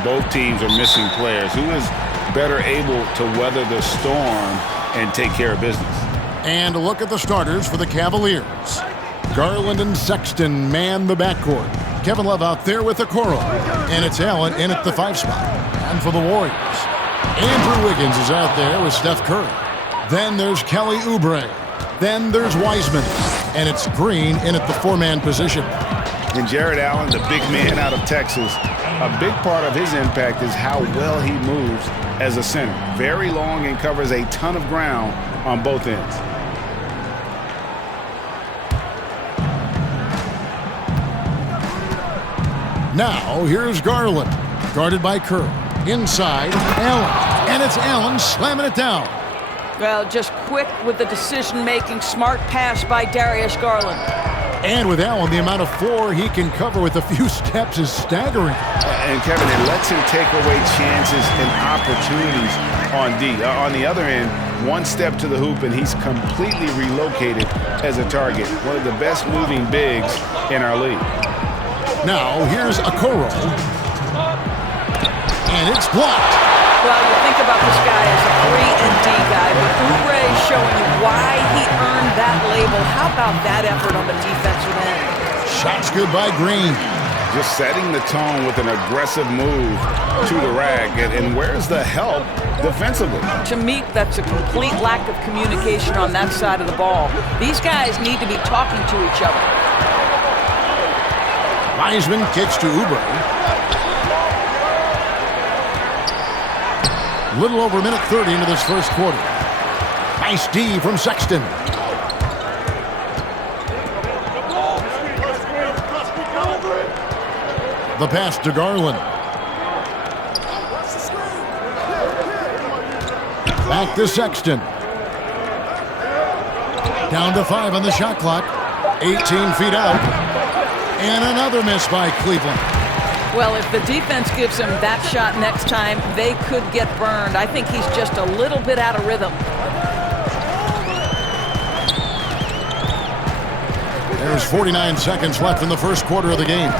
when both teams are missing players. Who is better able to weather the storm and take care of business? And a look at the starters for the Cavaliers. Garland and Sexton man the backcourt. Kevin Love out there with Okoro. And it's Allen in at the 5 spot. And for the Warriors, Andrew Wiggins is out there with Steph Curry. Then there's Kelly Oubre. Then there's Wiseman. And it's Green in at the 4-man position. And Jared Allen, the big man out of Texas, a big part of his impact is how well he moves as a center. Very long and covers a ton of ground on both ends. Now, here's Garland, guarded by Curry. Inside, Allen. And it's Allen slamming it down. Well, just quick with the decision-making, smart pass by Darius Garland. And with Allen, the amount of floor he can cover with a few steps is staggering. And Kevin, it lets him take away chances and opportunities on D. On the other end, one step to the hoop and he's completely relocated as a target. One of the best moving bigs in our league. Now, here's Okoro. And it's blocked. Well, you think about this guy as a 3-and-D guy, but Oubre is showing why he earned that label. How about that effort on the defensive end? Shots good by Green. Just setting the tone with an aggressive move to the rack. And where's the help defensively? To me, that's a complete lack of communication on that side of the ball. These guys need to be talking to each other. Wiseman kicks to Oubre. Little over a minute 30 into this first quarter. Nice D from Sexton. The pass to Garland. Back to Sexton. Down to 5 on the shot clock. 18 feet out. And another miss by Cleveland. Well, if the defense gives him that shot next time, they could get burned. I think he's just a little bit out of rhythm. There's 49 seconds left in the first quarter of the game.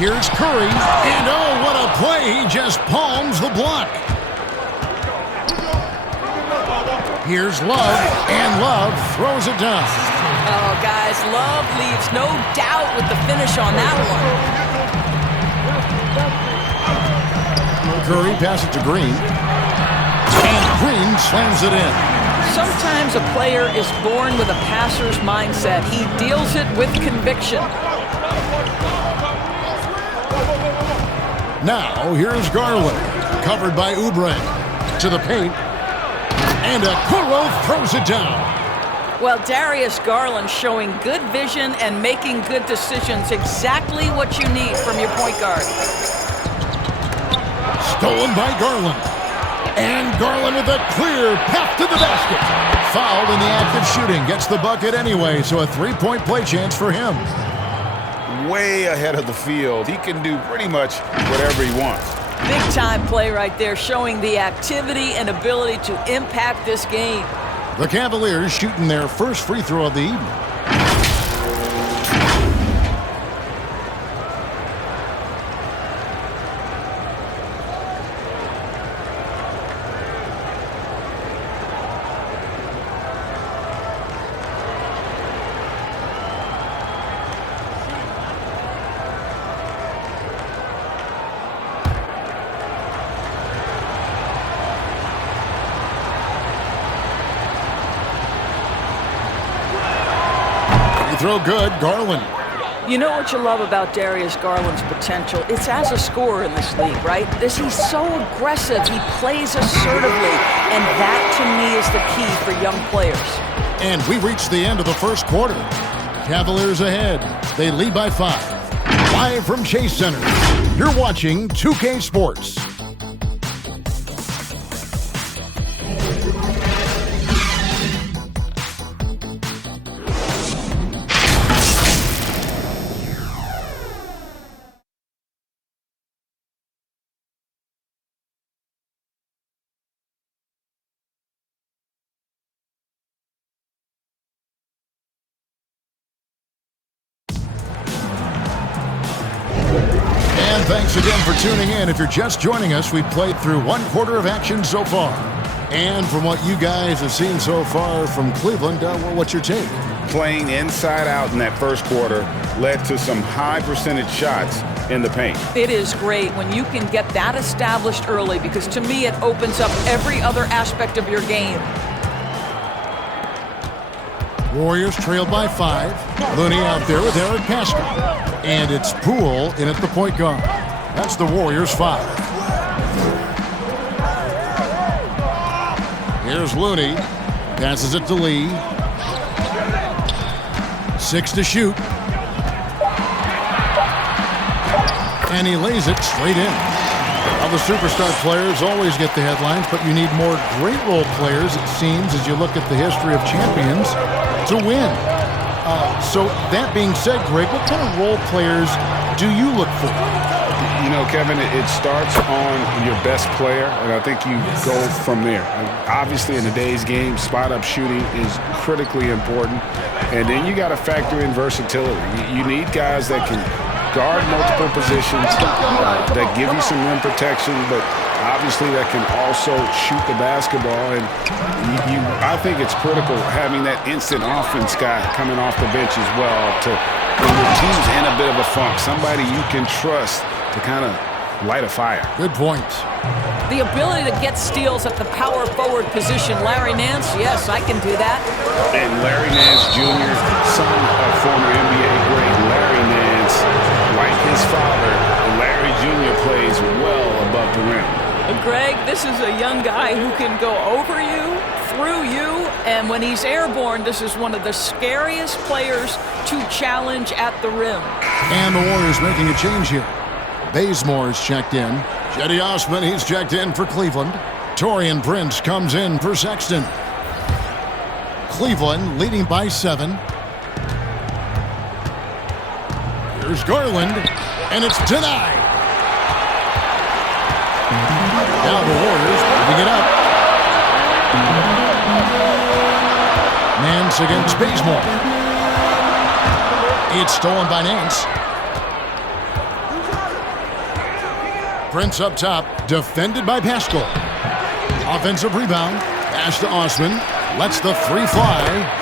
Here's Curry, and oh, what a play. He just palms the block. Here's Love, and Love throws it down. Oh, guys, Love leaves no doubt with the finish on that one. Curry passes it to Green, and Green slams it in. Sometimes a player is born with a passer's mindset. He deals it with conviction. Now, here's Garland, covered by Oubre, to the paint, and Okoro throws it down. Well, Darius Garland showing good vision and making good decisions. Exactly what you need from your point guard. Stolen by Garland. And Garland with a clear path to the basket. Fouled in the act of shooting. Gets the bucket anyway, so a 3-point play chance for him. Way ahead of the field. He can do pretty much whatever he wants. Big time play right there, showing the activity and ability to impact this game. The Cavaliers shooting their first free throw of the evening. Throw good, Garland. You know what you love about Darius Garland's potential? It's as a scorer in this league, right? He's so aggressive. He plays assertively. And that, to me, is the key for young players. And we reached the end of the first quarter. Cavaliers ahead. They lead by 5. Live from Chase Center. You're watching 2K Sports. Thanks again for tuning in. If you're just joining us, we've played through one quarter of action so far. And from what you guys have seen so far from Cleveland, well, what's your take? Playing inside out in that first quarter led to some high percentage shots in the paint. It is great when you can get that established early, because to me it opens up every other aspect of your game. Warriors trailed by 5. Looney out there with Eric Pascal. And it's Poole in at the point guard. That's the Warriors 5. Here's Looney. Passes it to Lee. 6 to shoot. And he lays it straight in. Now, the superstar players always get the headlines, but you need more great role players, it seems, as you look at the history of champions, to win. So that being said, Greg, what kind of role players do you look for? You know, Kevin, it starts on your best player, and I think you go from there. Obviously, in today's game, spot-up shooting is critically important, and then you got to factor in versatility. You need guys that can guard multiple positions, that give you some rim protection, but obviously that can also shoot the basketball. And I think it's critical having that instant offense guy coming off the bench as well, to when your team's in a bit of a funk, somebody you can trust to kind of light a fire. Good point. The ability to get steals at the power forward position. Larry Nance, yes, I can do that. And Larry Nance Jr., son of former NBA great Larry Nance, like his father, Larry Jr. plays well above the rim. And Greg, this is a young guy who can go over you, through you, and when he's airborne, this is one of the scariest players to challenge at the rim. And the Warriors making a change here. Bazemore's checked in. Cedi Osman, he's checked in for Cleveland. Taurean Prince comes in for Sexton. Cleveland leading by 7. Here's Garland, and it's denied. Now the Warriors moving it up. Nance against Bazemore. It's stolen by Nance. Prince up top, defended by Pascal. Offensive rebound, pass to Osman, lets the 3 fly,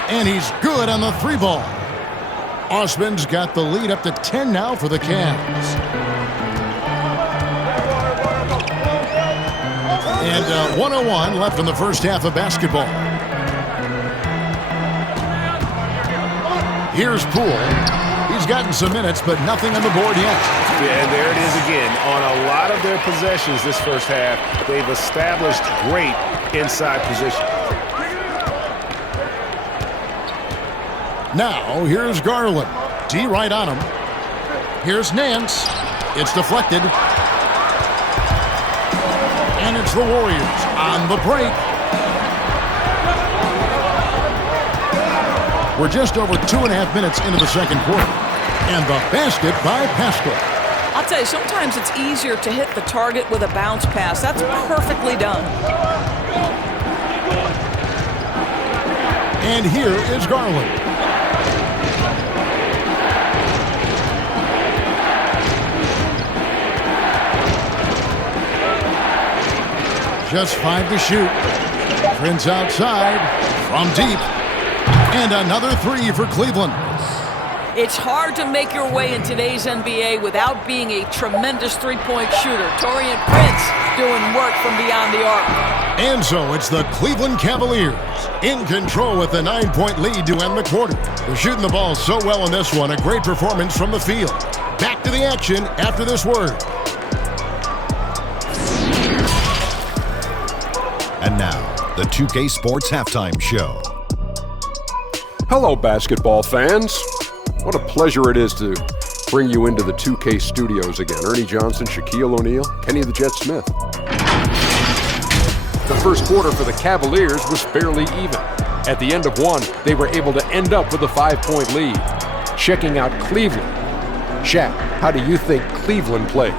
and he's good on the 3 ball. Osman's got the lead up to 10 now for the Cavs. And 101 left in the first half of basketball. Here's Poole. He's gotten some minutes, but nothing on the board yet. Yeah, and there it is again. On a lot of their possessions this first half, they've established great inside position. Now, here's Garland. D right on him. Here's Nance. It's deflected. And it's the Warriors on the break. We're just over 2.5 minutes into the second quarter. And the basket by Pascal. I'll tell you, sometimes it's easier to hit the target with a bounce pass. That's perfectly done. And here is Garland. Just 5 to shoot. Prince outside from deep. And another 3 for Cleveland. It's hard to make your way in today's NBA without being a tremendous three-point shooter. Taurean Prince doing work from beyond the arc. And so it's the Cleveland Cavaliers in control with a 9-point lead to end the quarter. They're shooting the ball so well in this one. A great performance from the field. Back to the action after this word. And now, the 2K Sports Halftime Show. Hello, basketball fans. What a pleasure it is to bring you into the 2K studios again. Ernie Johnson, Shaquille O'Neal, Kenny the Jet Smith. The first quarter for the Cavaliers was fairly even. At the end of one, they were able to end up with a 5-point lead. Checking out Cleveland. Shaq, how do you think Cleveland played?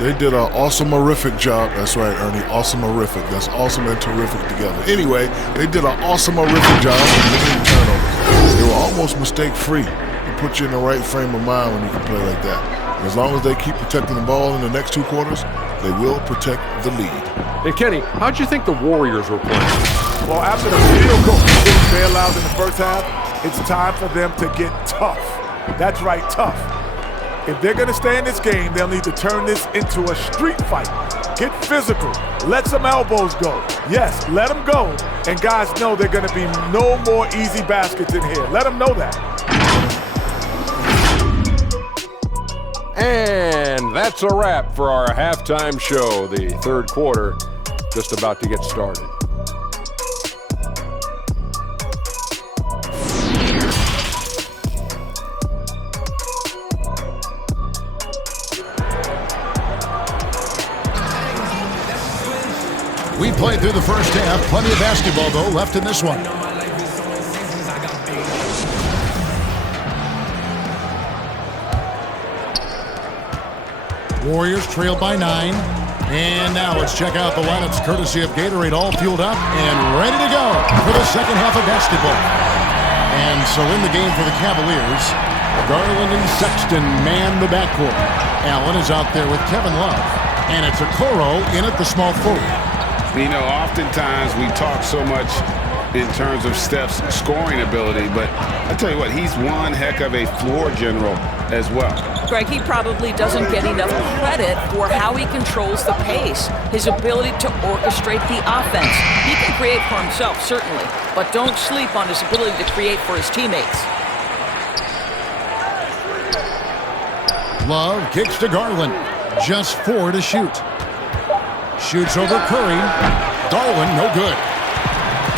They did an awesome-horrific job. That's right, Ernie. Awesome-horrific. That's awesome and terrific together. Anyway, they did an awesome-horrific job of limiting turnovers. They were almost mistake-free. It puts you in the right frame of mind when you can play like that. As long as they keep protecting the ball in the next 2 quarters, they will protect the lead. And Kenny, how'd you think the Warriors were playing? Well, after the field goal they allowed in the first half, it's time for them to get tough. That's right, tough. If they're going to stay in this game, they'll need to turn this into a street fight. Get physical. Let some elbows go. Yes, let them go. And guys know they're going to be no more easy baskets in here. Let them know that. And that's a wrap for our halftime show. The third quarter just about to get started. We played through the first half. Plenty of basketball, though, left in this one. Warriors trail by 9. And now let's check out the lineups courtesy of Gatorade, all fueled up and ready to go for the second half of basketball. And so in the game for the Cavaliers, Garland and Sexton man the backcourt. Allen is out there with Kevin Love. And it's Okoro in at the small forward. You know, oftentimes we talk so much in terms of Steph's scoring ability, but I tell you what, he's one heck of a floor general as well. Greg, he probably doesn't get enough credit for how he controls the pace, his ability to orchestrate the offense. He can create for himself, certainly, but don't sleep on his ability to create for his teammates. Love kicks to Garland. Just 4 to shoot. Shoots over Curry. Garland, no good.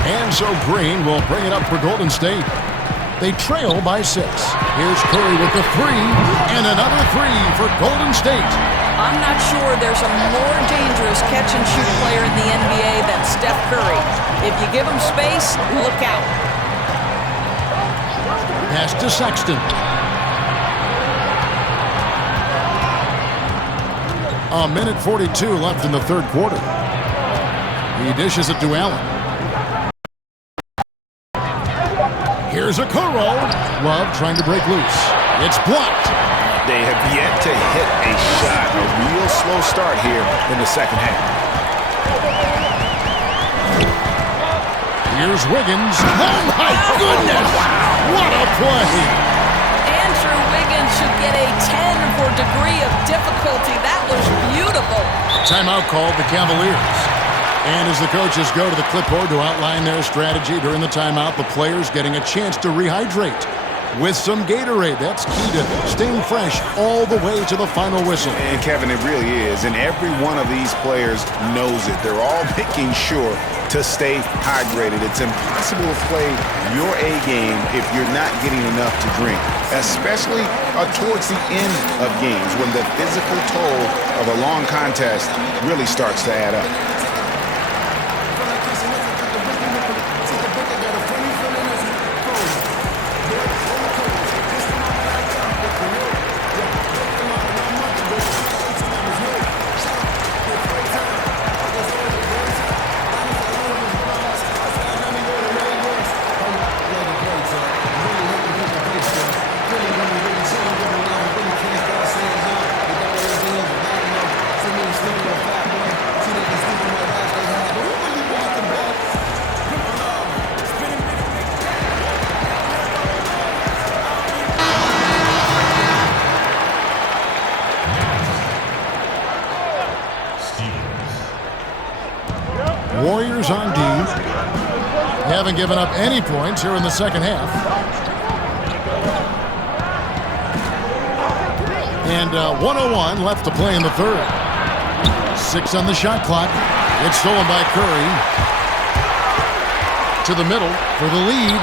And so Green will bring it up for Golden State. They trail by 6. Here's Curry with the 3, and another 3 for Golden State. I'm not sure there's a more dangerous catch-and-shoot player in the NBA than Steph Curry. If you give him space, look out. Pass to Sexton. A minute 42 left in the third quarter. He dishes it to Allen. Here's Okoro. Love trying to break loose. It's blocked. They have yet to hit a shot. A real slow start here in the second half. Here's Wiggins. Oh, my goodness! What a play! Andrew Wiggins should get a 10 for degree of difficulty. That was beautiful. Timeout called the Cavaliers. And as the coaches go to the clipboard to outline their strategy during the timeout, the players getting a chance to rehydrate with some Gatorade. That's key to staying fresh all the way to the final whistle. And Kevin, it really is. And every one of these players knows it. They're all making sure to stay hydrated. It's impossible to play your A game if you're not getting enough to drink, especially towards the end of games when the physical toll of a long contest really starts to add up. Warriors on D. Haven't given up any points here in the second half. And 1:01 left to play in the third. 6 on the shot clock. It's stolen by Curry. To the middle for the lead.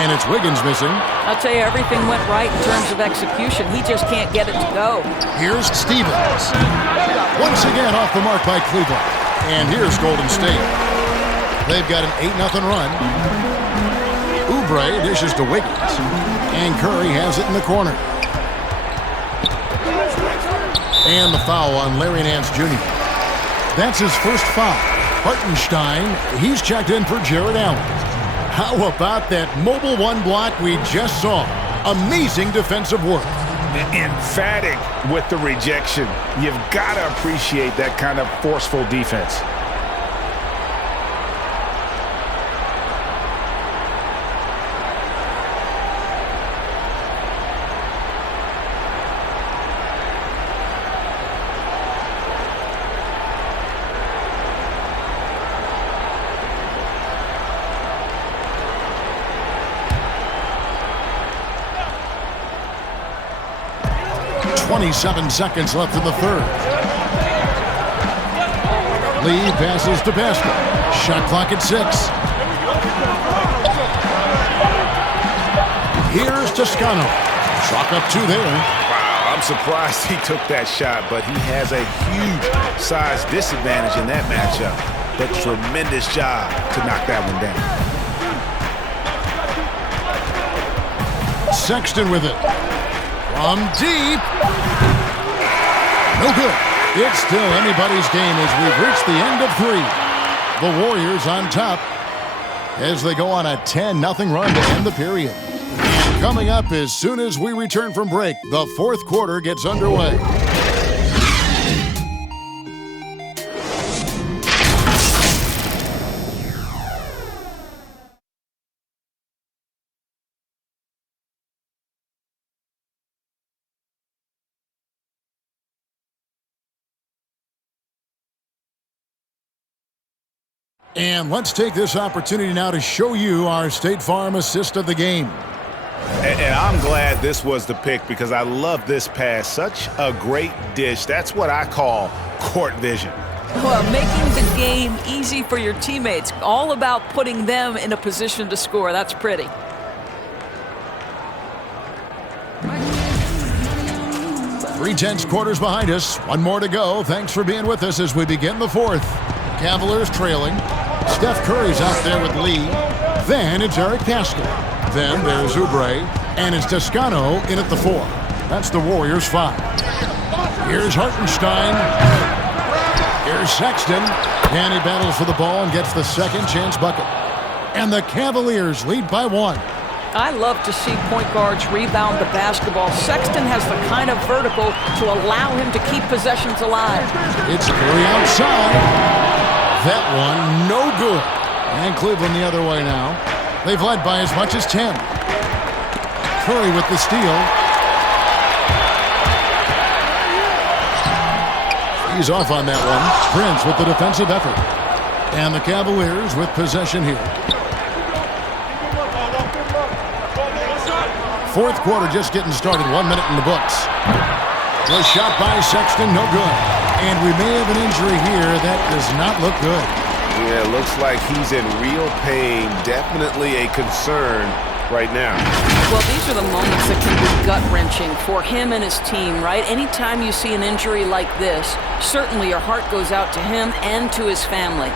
And it's Wiggins missing. I'll tell you, everything went right in terms of execution. He just can't get it to go. Here's Stevens. Once again off the mark by Cleveland. And here's Golden State. They've got an 8-0 run. Oubre dishes to Wiggins. And Curry has it in the corner. And the foul on Larry Nance Jr. That's his first foul. Hartenstein, he's checked in for Jared Allen. How about that mobile one block we just saw? Amazing defensive work. Emphatic with the rejection. You've got to appreciate that kind of forceful defense. .27 seconds left in the third. Lee passes to Pascal. Shot clock at 6. Here's Toscano. Chalk up 2 there. Wow, I'm surprised he took that shot, but he has a huge size disadvantage in that matchup. But tremendous job to knock that one down. Sexton with it. From deep. No good. It's still anybody's game as we've reached the end of 3. The Warriors on top as they go on a 10-0 run to end the period. And coming up as soon as we return from break, the fourth quarter gets underway. And let's take this opportunity now to show you our State Farm assist of the game. And I'm glad this was the pick because I love this pass. Such a great dish. That's what I call court vision. Well, making the game easy for your teammates. All about putting them in a position to score. That's pretty. Three tenths quarters behind us. One more to go. Thanks for being with us as we begin the fourth. Cavaliers trailing. Steph Curry's out there with Lee. Then it's Eric Pascal. Then there's Oubre. And it's Toscano in at the 4. That's the Warriors' 5. Here's Hartenstein. Here's Sexton. And he battles for the ball and gets the second chance bucket. And the Cavaliers lead by 1. I love to see point guards rebound the basketball. Sexton has the kind of vertical to allow him to keep possessions alive. It's Curry outside. That one, no good. And Cleveland the other way now. They've led by as much as 10. Curry with the steal. He's off on that one. Prince with the defensive effort. And the Cavaliers with possession here. Fourth quarter just getting started. 1 minute in the books. The shot by Sexton, no good. And we may have an injury here that does not look good. Yeah, it looks like he's in real pain. Definitely a concern right now. Well, these are the moments that can be gut-wrenching for him and his team, right? Anytime you see an injury like this, certainly your heart goes out to him and to his family.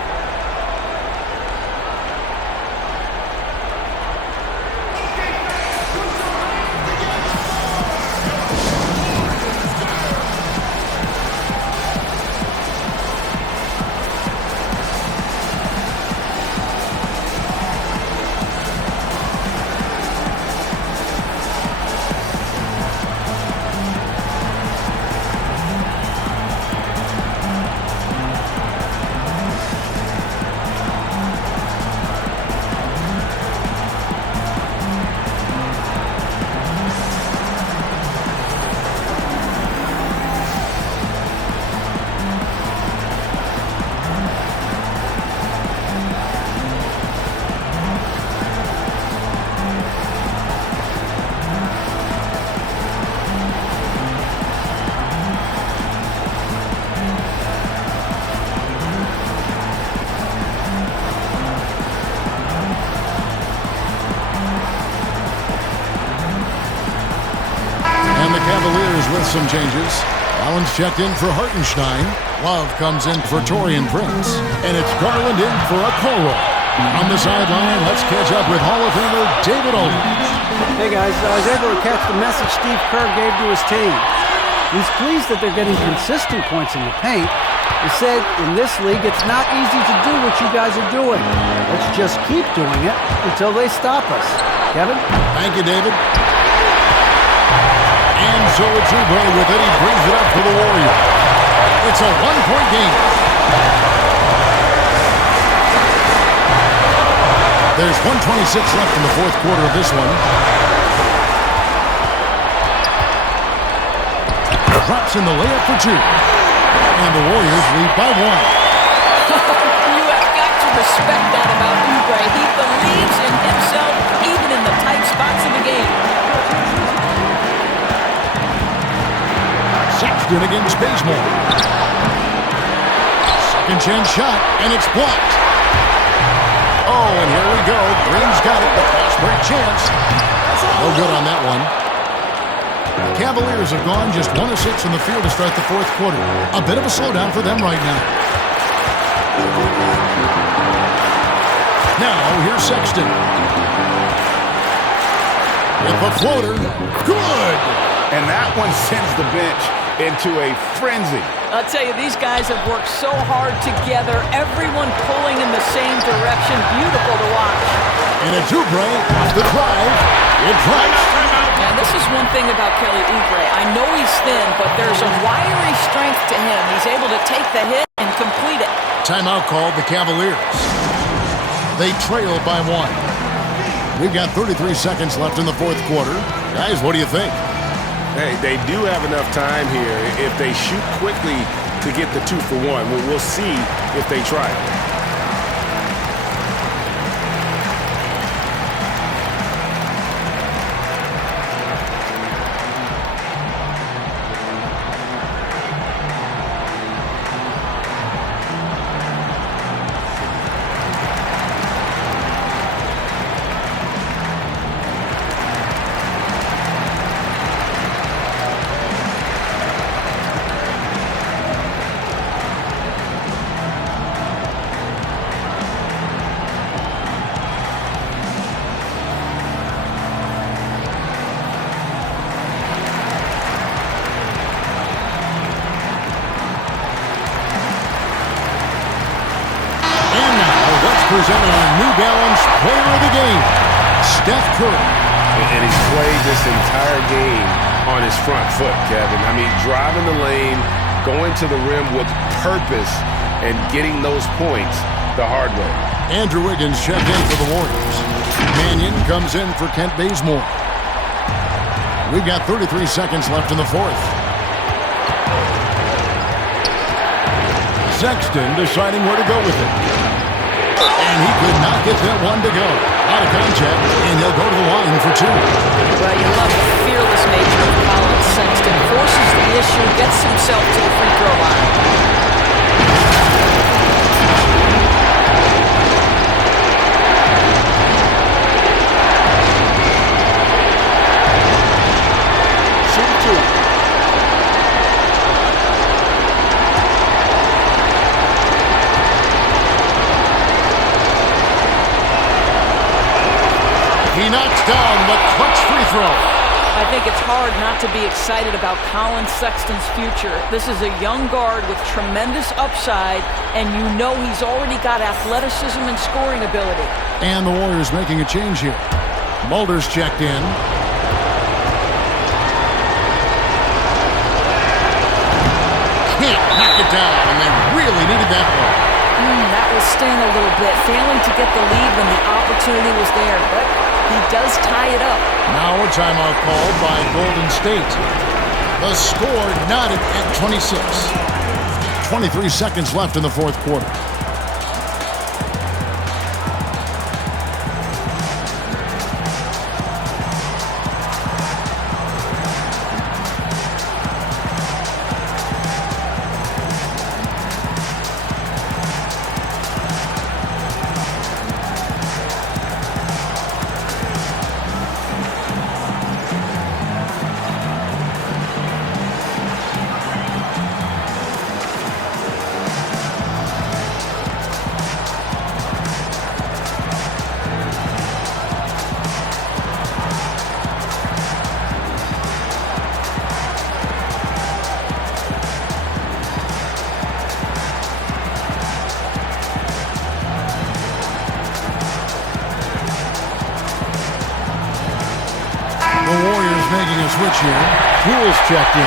Some changes. Allen's checked in for Hartenstein. Love comes in for Taurean Prince. And it's Garland in for a Okoro. On the sideline, let's catch up with Hall of Famer David Aldridge. Hey guys, I was able to catch the message Steve Kerr gave to his team. He's pleased that they're getting consistent points in the paint. He said, in this league, it's not easy to do what you guys are doing. Let's just keep doing it until they stop us. Kevin? Thank you, David. And so it's Oubre with it. He brings it up for the Warriors. It's a one-point game. There's 1:26 left in the fourth quarter of this one. Drops in the layup for two. And the Warriors lead by one. You have got to respect that about Oubre. He believes in himself even in the tight spots of the game. Sexton against Bazemore. Second chance shot, and it's blocked. Oh, and here we go. Green's got it. The fast break chance. No good on that one. The Cavaliers have gone just 1 of 6 in the field to start the fourth quarter. A bit of a slowdown for them right now. Now, here's Sexton. With the floater. Good! And that one sends the bench into a frenzy. I'll tell you, these guys have worked so hard together. Everyone pulling in the same direction. Beautiful to watch. And it's Oubre off the drive. It drops. And this is one thing about Kelly Oubre. I know he's thin, but there's a wiry strength to him. He's able to take the hit and complete it. Timeout called the Cavaliers. They trail by 1. We've got 33 seconds left in the fourth quarter. Guys, what do you think? Hey, they do have enough time here if they shoot quickly to get the 2 for 1. We'll see if they try it. Present our New Balance Player of the Game, Steph Curry. And he's played this entire game on his front foot, Kevin. I mean, driving the lane, going to the rim with purpose, and getting those points the hard way. Andrew Wiggins checked in for the Warriors. Mannion comes in for Kent Bazemore. We've got 33 seconds left in the fourth. Sexton deciding where to go with it. And he could not get that one to go. Out of contact, and he'll go to the line for 2. Well, you love the fearless nature of Colin Sexton. Forces the issue, gets himself to the free throw line. Shoot 2. He knocks down the clutch free throw. I think it's hard not to be excited about Colin Sexton's future. This is a young guard with tremendous upside, and you know he's already got athleticism and scoring ability. And the Warriors making a change here. Mulder's checked in. Can't knock it down, and they really needed that one. That will sting a little bit, failing to get the lead when the opportunity was there, but he does tie it up. Now a timeout called by Golden State. The score knotted at 26. 23 seconds left in the fourth quarter. The Warriors making a switch here. Poole's checked in.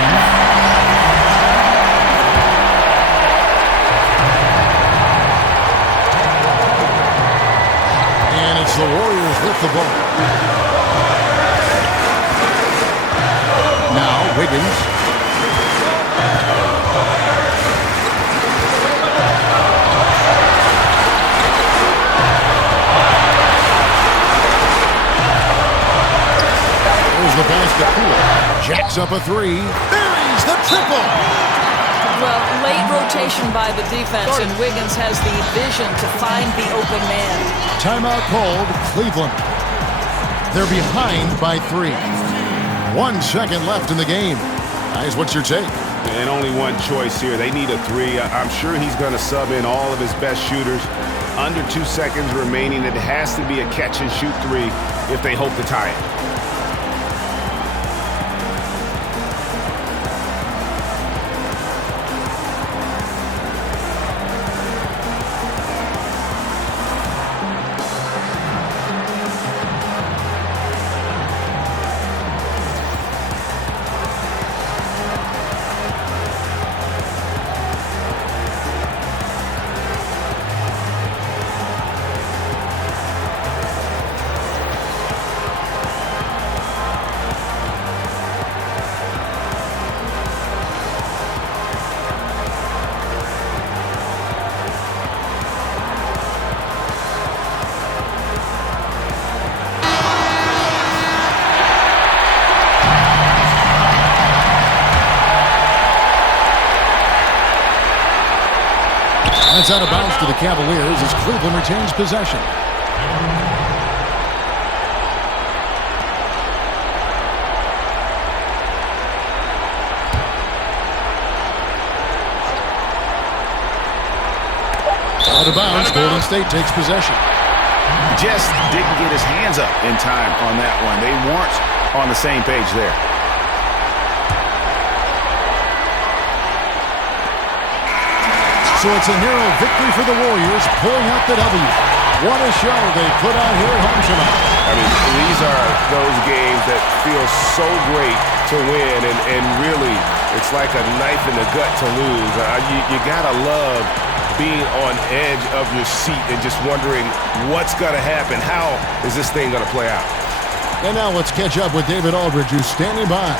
And it's the Warriors with the ball. Now Wiggins. The basket. Poole jacks up a three. Buries the triple. Well, late rotation by the defense, and Wiggins has the vision to find the open man. Timeout called. Cleveland. They're behind by 3. 1 second left in the game. Guys, what's your take? And only one choice here. They need a 3. I'm sure he's going to sub in all of his best shooters. Under 2 seconds remaining. It has to be a catch-and-shoot 3 if they hope to tie it. That's out of bounds to the Cavaliers as Cleveland retains possession. Out of bounds, Golden State takes possession. Just didn't get his hands up in time on that one. They weren't on the same page there. So it's a narrow victory for the Warriors, pulling out the W. What a show they put on here at home tonight. I mean, these are those games that feel so great to win, and really, it's like a knife in the gut to lose. You gotta love being on edge of your seat and just wondering what's gonna happen. How is this thing gonna play out? And now let's catch up with David Aldridge, who's standing by.